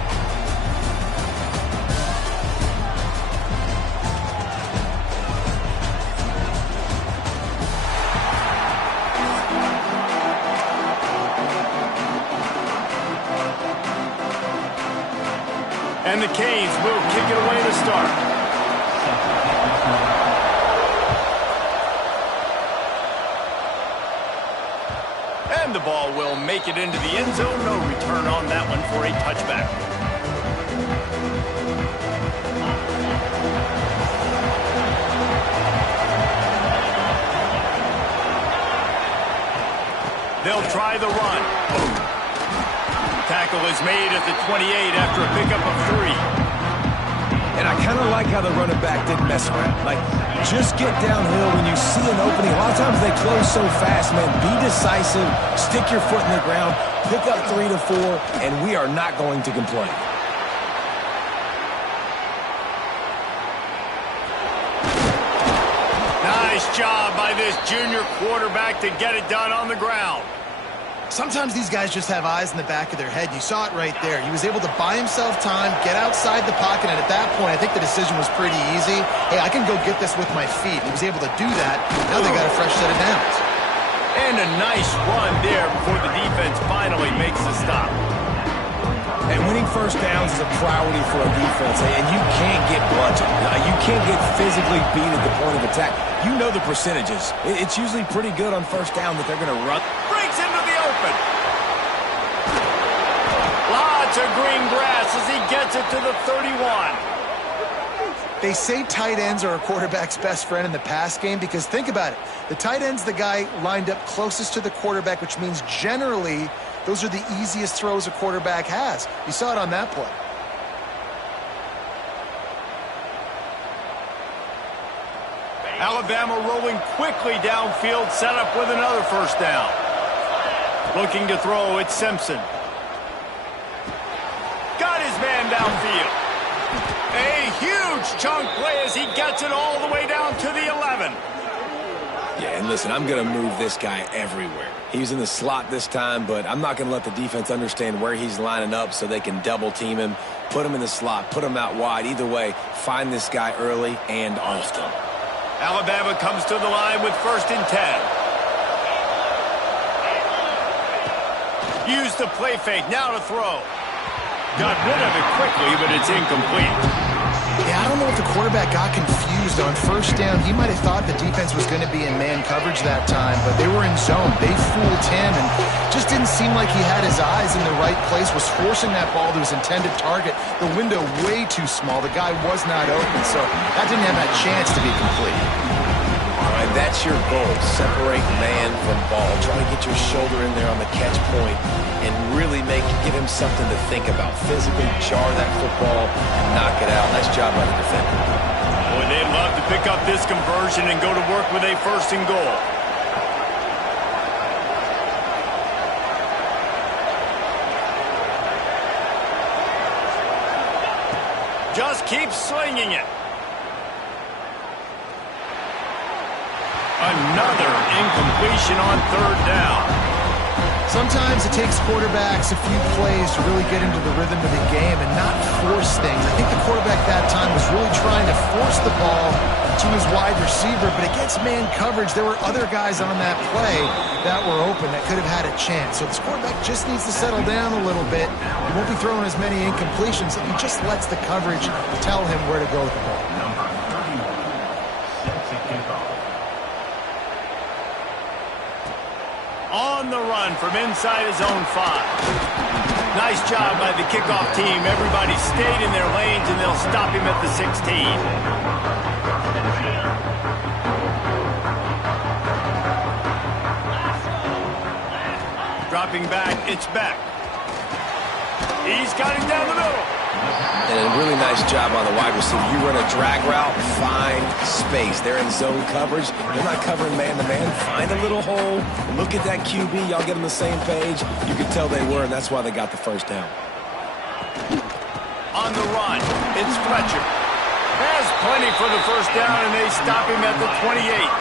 And the Canes will kick it away to start. And the ball will make it into the end zone. No return on that one for a touchback. They'll try the run. Tackle is made at the 28 after a pickup of 3. And I kind of like how the running back didn't mess around. Like, just get downhill when you see an opening. A lot of times they close so fast, man. Be decisive, stick your foot in the ground, pick up 3 to 4, and we are not going to complain. Nice job by this junior quarterback to get it done on the ground. Sometimes these guys just have eyes in the back of their head. You saw it right there. He was able to buy himself time, get outside the pocket, and at that point, I think the decision was pretty easy. Hey, I can go get this with my feet. He was able to do that. Now they got a fresh set of downs. And a nice run there before the defense finally makes the stop. And winning first downs is a priority for a defense, and you can't get bludgeoned. You can't get physically beat at the point of attack. You know the percentages. It's usually pretty good on first down that they're going to run. Breaks into the open. Lots of green grass as he gets it to the 31. They say tight ends are a quarterback's best friend in the pass game because think about it. The tight end's the guy lined up closest to the quarterback, which means generally those are the easiest throws a quarterback has. You saw it on that play. Alabama rolling quickly downfield, set up with another first down. Looking to throw, it's Simpson. Got his man downfield. A huge chunk play as he gets it all the way down to the 11. Yeah, and listen, I'm going to move this guy everywhere. He's in the slot this time, but I'm not going to let the defense understand where he's lining up so they can double team him, put him in the slot, put him out wide. Either way, find this guy early and often. Alabama comes to the line with 1st and 10. Use the play fake, now to throw. Got rid of it quickly, but it's incomplete. Yeah, I don't know if the quarterback got confused on first down. He might have thought the defense was going to be in man coverage that time, but they were in zone. They fooled him and just didn't seem like he had his eyes in the right place, was forcing that ball to his intended target. The window way too small. The guy was not open, so that didn't have that chance to be complete. All right, that's your goal. Separate man from ball. Try to get your shoulder in there on the catch point and really give him something to think about. Physically jar that football and knock it out. Nice job by the defender. Boy, they'd love to pick up this conversion and go to work with a 1st and goal. Just keep slinging it. Another incompletion on 3rd down. Sometimes it takes quarterbacks a few plays to really get into the rhythm of the game and not force things. I think the quarterback that time was really trying to force the ball to his wide receiver, but against man coverage, there were other guys on that play that were open that could have had a chance. So this quarterback just needs to settle down a little bit. He won't be throwing as many incompletions if he just lets the coverage tell him where to go with the ball. Number 31 sets a kickoff. On the run from inside his own 5. Nice job by the kickoff team. Everybody stayed in their lanes, and they'll stop him at the 16. Dropping back, it's back. He's got it down the middle. And a really nice job on the wide receiver. You run a drag route, find space. They're in zone coverage. They're not covering man-to-man. Find a little hole. Look at that QB. Y'all get on the same page. You can tell they were, and that's why they got the first down. On the run, it's Fletcher. Has plenty for the first down, and they stop him at the 28.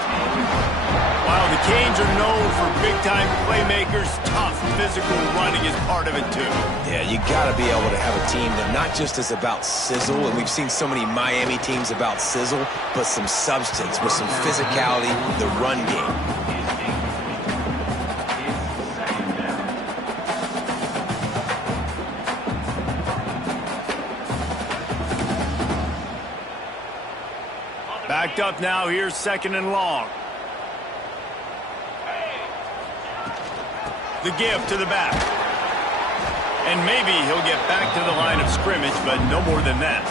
While the Canes are known for big-time playmakers, tough physical running is part of it, too. Yeah, you got to be able to have a team that not just is about sizzle, and we've seen so many Miami teams about sizzle, but some substance with some physicality, the run game. Backed up now, here's 2nd and long. The give to the back. And maybe he'll get back to the line of scrimmage, but no more than that.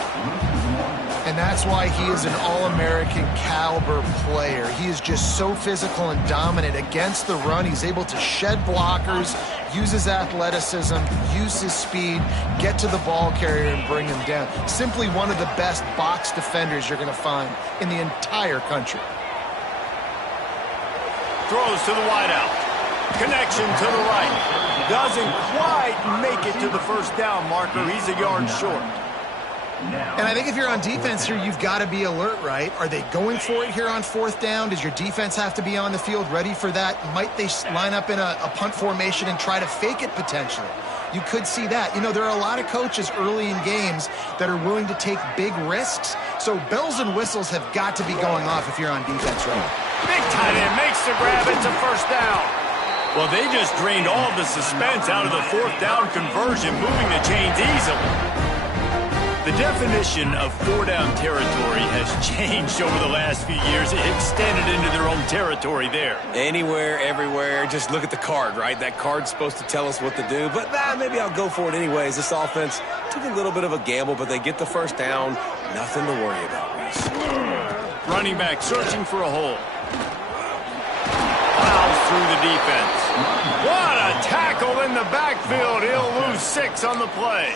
And that's why he is an All-American caliber player. He is just so physical and dominant against the run. He's able to shed blockers, use his athleticism, use his speed, get to the ball carrier and bring him down. Simply one of the best box defenders you're going to find in the entire country. Throws to the wideout. Connection to the right. Doesn't quite make it to the first down marker. He's a yard short. And I think if you're on defense here, you've got to be alert, right? Are they going for it here on fourth down? Does your defense have to be on the field ready for that? Might they line up in a punt formation and try to fake it potentially? You could see that. You know, there are a lot of coaches early in games that are willing to take big risks. So bells and whistles have got to be going off if you're on defense right now. Big tight end makes the grab. It's a first down. Well, they just drained all of the suspense out of the fourth down conversion, moving the chains easily. The definition of four-down territory has changed over the last few years. It extended into their own territory there. Anywhere, everywhere. Just look at the card, right? That card's supposed to tell us what to do. But maybe I'll go for it anyways. This offense took a little bit of a gamble, but they get the first down. Nothing to worry about, Reese. Running back searching for a hole. Plows through the defense. What a tackle in the backfield. He'll lose 6 on the play.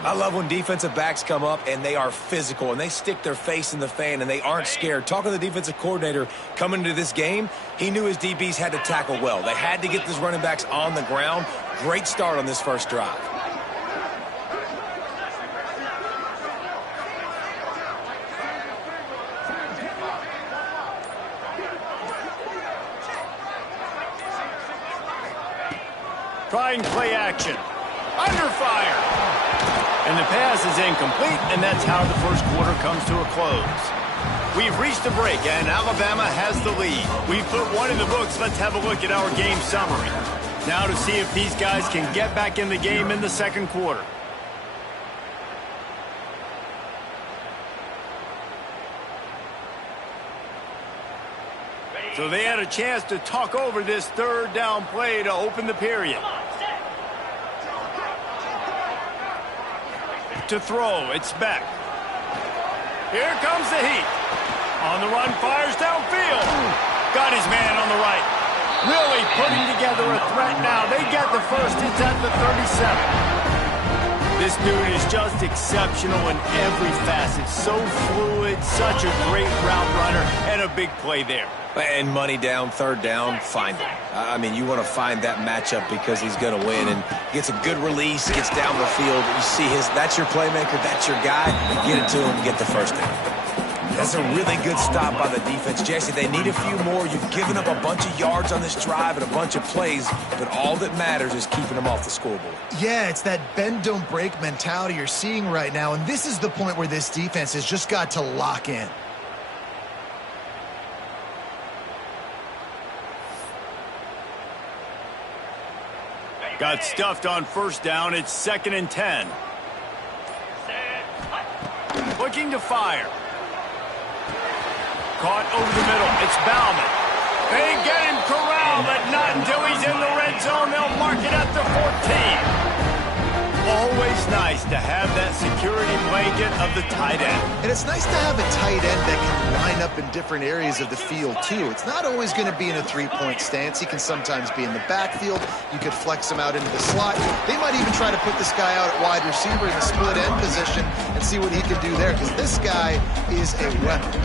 I love when defensive backs come up and they are physical and they stick their face in the fan and they aren't scared. Talking to the defensive coordinator coming into this game, he knew his DBs had to tackle well. They had to get these running backs on the ground. Great start on this first drive. Trying play action. Under fire. And the pass is incomplete, and that's how the first quarter comes to a close. We've reached a break, and Alabama has the lead. We've put one in the books. Let's have a look at our game summary. Now to see if these guys can get back in the game in the second quarter. So they had a chance to talk over this third down play to open the period. To throw, it's Beck. Here comes the heat. On the run, fires downfield. Got his man on the right. Really putting together a threat now. They get the first. It's at the 37. This dude is just exceptional in every facet. So fluid, such a great route runner, and a big play there. And money down, third down, find him. I mean, you want to find that matchup because he's going to win and gets a good release, gets down the field. You see that's your playmaker, that's your guy. Get it to him, get the first down. That's a really good stop by the defense. Jesse, they need a few more. You've given up a bunch of yards on this drive and a bunch of plays, but all that matters is keeping them off the scoreboard. Yeah, it's that bend, don't break mentality you're seeing right now, and this is the point where this defense has just got to lock in. Got stuffed on first down. It's 2nd and 10. Looking to fire. Caught over the middle. It's Bauman. They get him corralled, but not until he's in the red zone. They'll mark it at the 14. Always nice to have that security blanket of the tight end. And it's nice to have a tight end that can line up in different areas of the field, too. It's not always going to be in a three-point stance. He can sometimes be in the backfield. You could flex him out into the slot. They might even try to put this guy out at wide receiver in the split end position and see what he can do there, because this guy is a weapon.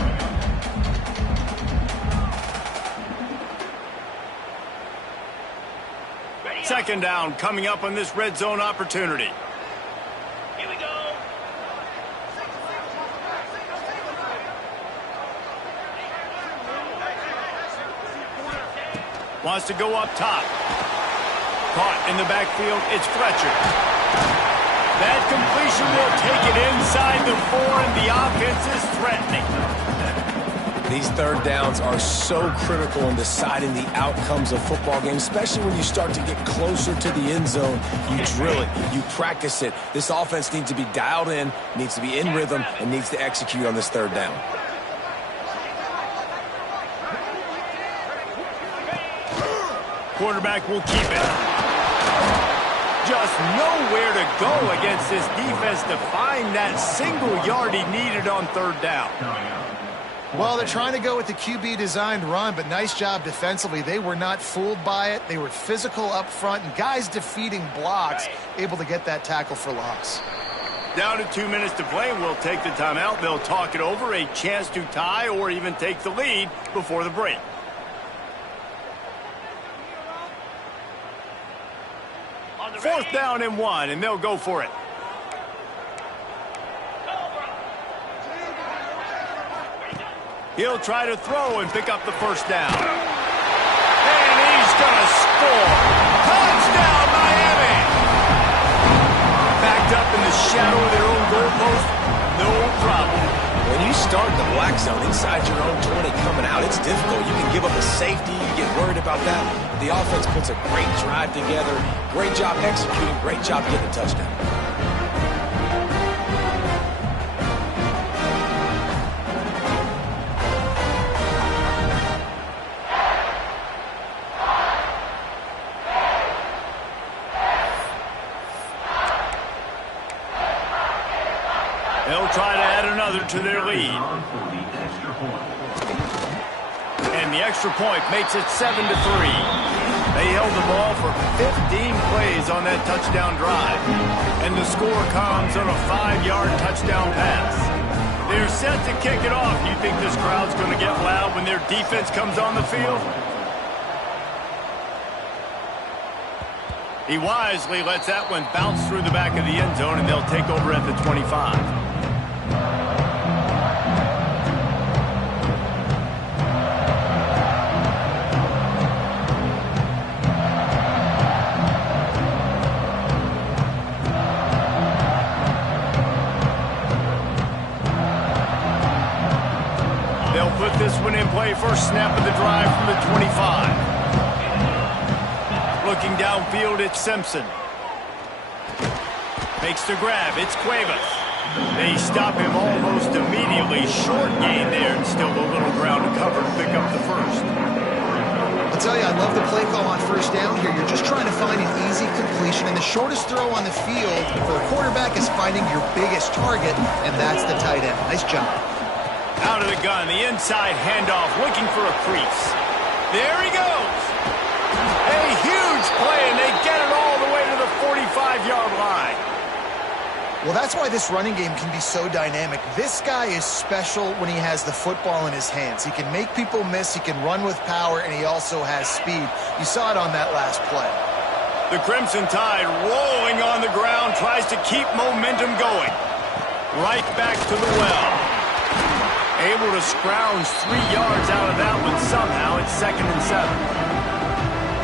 Second down coming up on this red zone opportunity. Here we go. Wants to go up top. Caught in the backfield. It's Fletcher. That completion will take it inside the 4, and the offense is threatening. These third downs are so critical in deciding the outcomes of football games, especially when you start to get closer to the end zone. You drill it, you practice it. This offense needs to be dialed in, needs to be in rhythm, and needs to execute on this third down. Quarterback will keep it. Just nowhere to go against this defense to find that single yard he needed on third down. Well, they're trying to go with the QB-designed run, but nice job defensively. They were not fooled by it. They were physical up front, and guys defeating blocks, able to get that tackle for loss. Down to 2 minutes to play. We'll take the timeout. They'll talk it over, a chance to tie or even take the lead before the break. Fourth down and 1, and they'll go for it. He'll try to throw and pick up the first down. And he's going to score. Touchdown, Miami! Backed up in the shadow of their own goalpost, no problem. When you start in the black zone inside your own 20 coming out, it's difficult. You can give up a safety. You get worried about that. The offense puts a great drive together. Great job executing. Great job getting a touchdown. They'll try to add another to their lead. And the extra point makes it 7-3. They held the ball for 15 plays on that touchdown drive. And the score comes on a 5-yard touchdown pass. They're set to kick it off. You think this crowd's going to get loud when their defense comes on the field? He wisely lets that one bounce through the back of the end zone, and they'll take over at the 25. Put this one in play. First snap of the drive from the 25. Looking downfield, it's Simpson. Makes the grab. It's Cuevas. They stop him almost immediately. Short gain there, and still a little ground to cover to pick up the first. I'll tell you, I love the play call on first down here. You're just trying to find an easy completion, and the shortest throw on the field for a quarterback is finding your biggest target, and that's the tight end. Nice job. Out of the gun, the inside handoff, looking for a crease. There he goes. A huge play, and they get it all the way to the 45-yard line. Well, that's why this running game can be so dynamic. This guy is special when he has the football in his hands. He can make people miss, he can run with power, and he also has speed. You saw it on that last play. The Crimson Tide rolling on the ground, tries to keep momentum going. Right back to the well. Able to scrounge 3 yards out of that one somehow. It's 2nd and 7.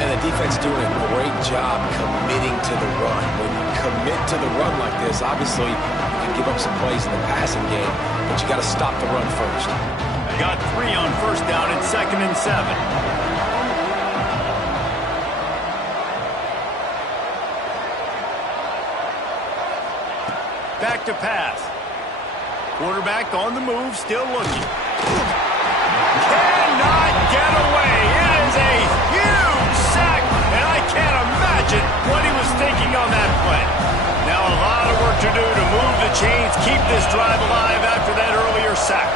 And the defense doing a great job committing to the run. When you commit to the run like this, obviously you can give up some plays in the passing game, but you got to stop the run first. Got 3 on first down. It's 2nd and 7. Back to pass. Quarterback on the move, still looking. Cannot get away. It is a huge sack, and I can't imagine what he was thinking on that play. Now a lot of work to do to move the chains, keep this drive alive after that earlier sack.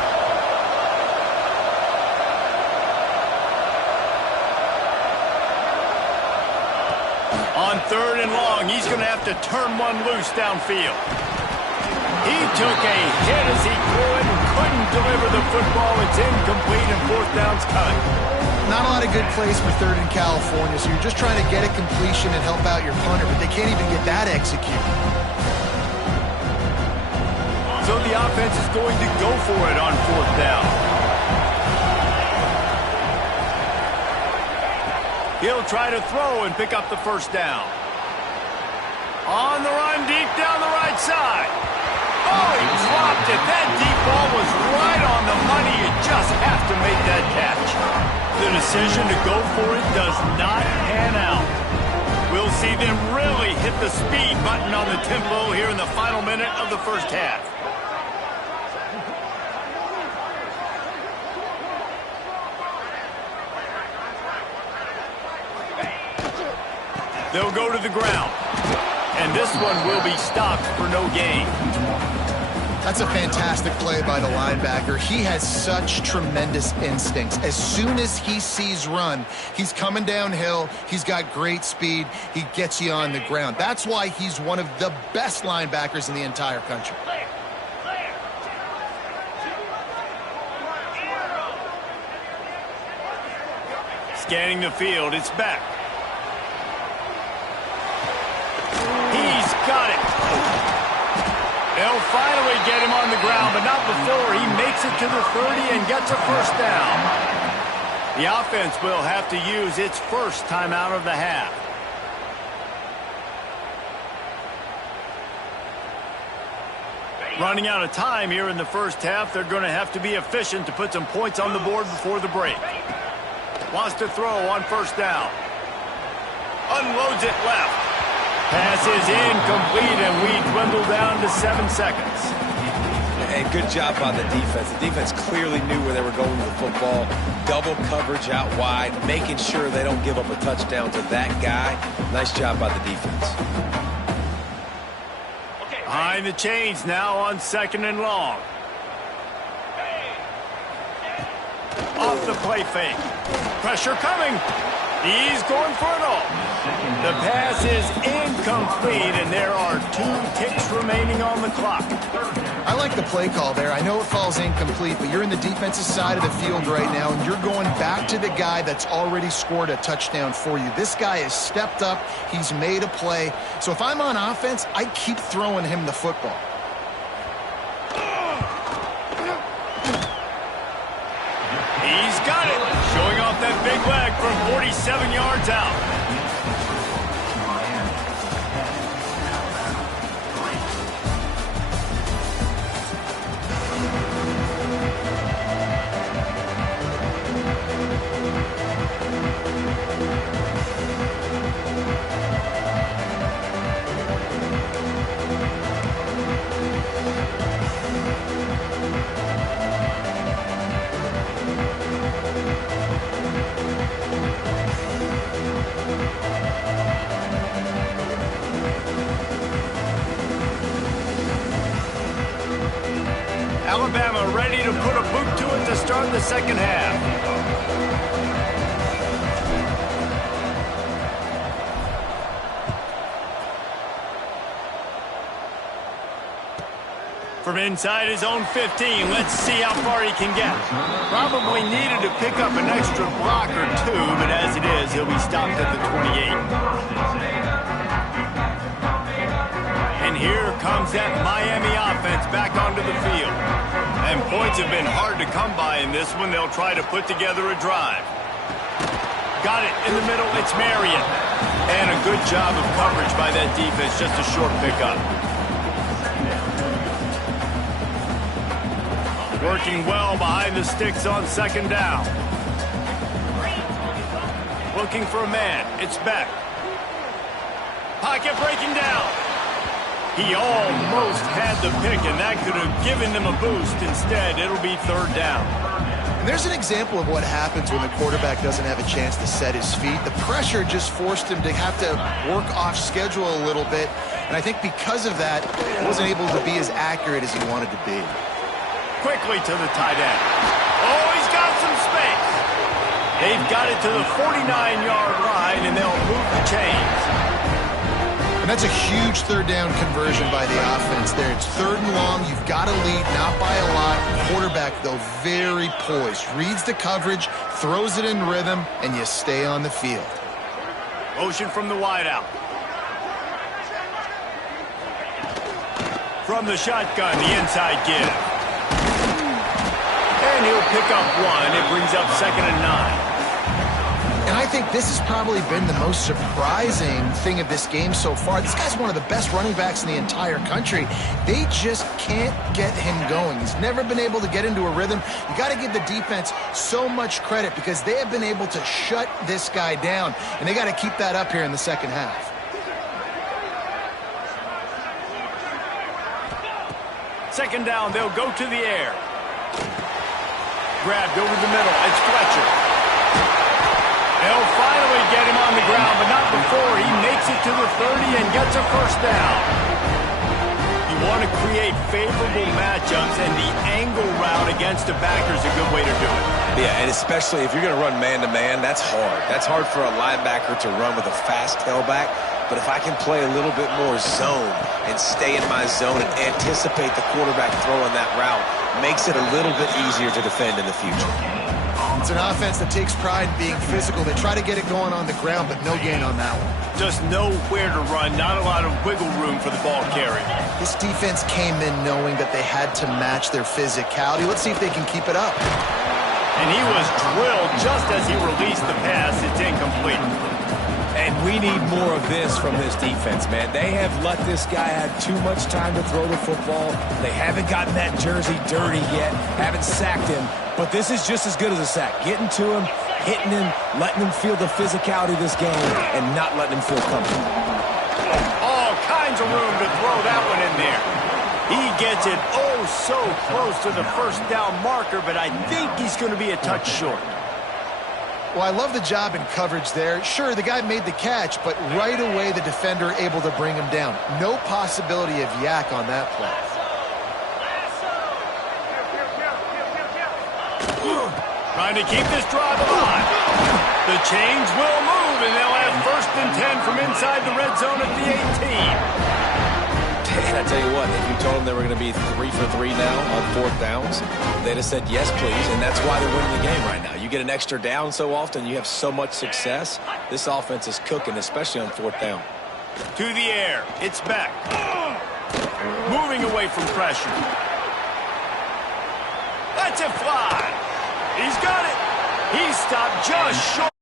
On 3rd and long, he's going to have to turn one loose downfield. He took a hit as he threw it and couldn't deliver the football. It's incomplete and 4th down's coming. Not a lot of good plays for 3rd in California, so you're just trying to get a completion and help out your punter, but they can't even get that executed. So the offense is going to go for it on 4th down. He'll try to throw and pick up the first down. On the run, deep down the right side. Oh, he dropped it. That deep ball was right on the money. You just have to make that catch. The decision to go for it does not pan out. We'll see them really hit the speed button on the tempo here in the final minute of the first half. They'll go to the ground. And this one will be stopped for no gain. That's a fantastic play by the linebacker. He has such tremendous instincts. As soon as he sees run, he's coming downhill. He's got great speed. He gets you on the ground. That's why he's one of the best linebackers in the entire country. Scanning the field, it's back. He's got it. They'll finally get him on the ground, but not before he makes it to the 30 and gets a first down. The offense will have to use its first timeout of the half. Running out of time here in the first half, they're going to have to be efficient to put some points on the board before the break. Wants to throw on first down. Unloads it left. Pass is incomplete, and we dwindle down to 7 seconds. And good job by the defense. The defense clearly knew where they were going with the football. Double coverage out wide, making sure they don't give up a touchdown to that guy. Nice job by the defense. Behind the chains now on 2nd and long. Off the play fake. Pressure coming. He's going for it all. The pass is incomplete, and there are 2 ticks remaining on the clock. I like the play call there. I know it falls incomplete, but you're in the defensive side of the field right now, and you're going back to the guy that's already scored a touchdown for you. This guy has stepped up. He's made a play. So if I'm on offense, I keep throwing him the football. He's got it. Showing off that big leg from 47 yards out. Alabama ready to put a boot to it to start the second half. From inside his own 15, let's see how far he can get. Probably needed to pick up an extra block or 2, but as it is, he'll be stopped at the 28. And here comes that Miami offense back onto the field. And points have been hard to come by in this one. They'll try to put together a drive. Got it in the middle. It's Marion. And a good job of coverage by that defense. Just a short pickup. Working well behind the sticks on 2nd down. Looking for a man. It's back. Pocket breaking down. He almost had the pick, and that could have given them a boost. Instead, it'll be 3rd down. And there's an example of what happens when the quarterback doesn't have a chance to set his feet. The pressure just forced him to have to work off schedule a little bit. And I think because of that, he wasn't able to be as accurate as he wanted to be. Quickly to the tight end. Oh, he's got some space. They've got it to the 49-yard line, and they'll move the chains. And that's a huge 3rd down conversion by the offense there. It's 3rd and long. You've got to lead, not by a lot. Quarterback, though, very poised. Reads the coverage, throws it in rhythm, and you stay on the field. Motion from the wideout. From the shotgun, the inside give. And he'll pick up 1. It brings up 2nd and 9. And I think this has probably been the most surprising thing of this game so far. This guy's one of the best running backs in the entire country. They just can't get him going. He's never been able to get into a rhythm. You got to give the defense so much credit because they have been able to shut this guy down. And they got to keep that up here in the second half. Second down, they'll go to the air. Grabbed over the middle. It's Fletcher. They'll finally get him on the ground, but not before he makes it gets a first down. You want to create favorable matchups, and the angle route against a backer is a good way to do it. Yeah, and especially if you're going to run man-to-man, that's hard. That's hard for a linebacker to run with a fast tailback. But if I can play a little bit more zone and stay in my zone and anticipate the quarterback throwing that route, makes it a little bit easier to defend in the future. It's an offense that takes pride in being physical. They try to get it going on the ground, but no gain on that one. Just nowhere to run, not a lot of wiggle room for the ball carrier. This defense came in knowing that they had to match their physicality. Let's see if they can keep it up. And he was drilled just as he released the pass. It's incomplete. And we need more of this from this defense, man. They have let this guy have too much time to throw the football. They haven't gotten that jersey dirty yet, haven't sacked him. But this is just as good as a sack. Getting to him, hitting him, letting him feel the physicality of this game, and not letting him feel comfortable. All kinds of room to throw that one in there. He gets it oh so close to the first down marker, but I think he's going to be a touch short. Well, I love the job in coverage there. Sure, the guy made the catch, but right away the defender able to bring him down. No possibility of yak on that play. Trying to keep this drive alive. The chains will move, and they'll have 1st and 10 from inside the red zone at the 18. And I tell you what, if you told them they were going to be 3 for 3 now on 4th downs, they'd have said yes, please, and that's why they're winning the game right now. You get an extra down so often, you have so much success. This offense is cooking, especially on 4th down. To the air. It's back. Moving away from pressure. Let's it fly. He's got it. He stopped just short.